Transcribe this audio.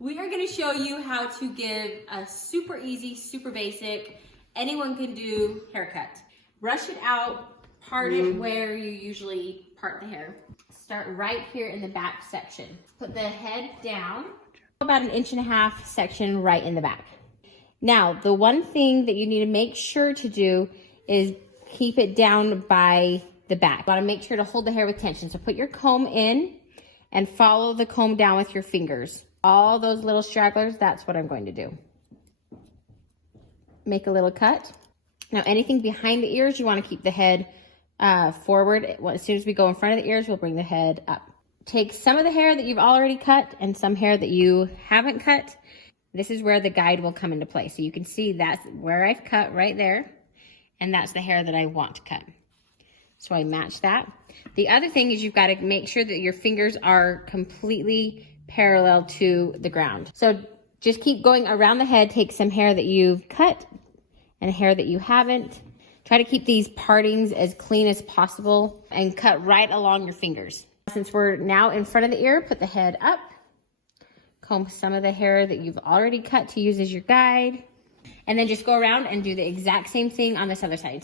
We are going to show you how to give a super easy, super basic, anyone can do haircut. Brush it out, part it where you usually part the hair. Start right here in the back section. Put the head down, about 1.5 inch section right in the back. Now, the one thing that you need to make sure to do is keep it down by the back. You want to make sure to hold the hair with tension. So put your comb in and follow the comb down with your fingers. All those little stragglers, that's what I'm going to do. Make a little cut. Now, anything behind the ears, you want to keep the head forward. As soon as we go in front of the ears, we'll bring the head up. Take some of the hair that you've already cut and some hair that you haven't cut. This is where the guide will come into play. So you can see that's where I've cut right there. And that's the hair that I want to cut. So I match that. The other thing is you've got to make sure that your fingers are completely parallel to the ground. So just keep going around the head. Take some hair that you've cut and hair that you haven't. Try to keep these partings as clean as possible and cut right along your fingers. Since we're now in front of the ear, put the head up. Comb some of the hair that you've already cut to use as your guide. And then just go around and do the exact same thing on this other side.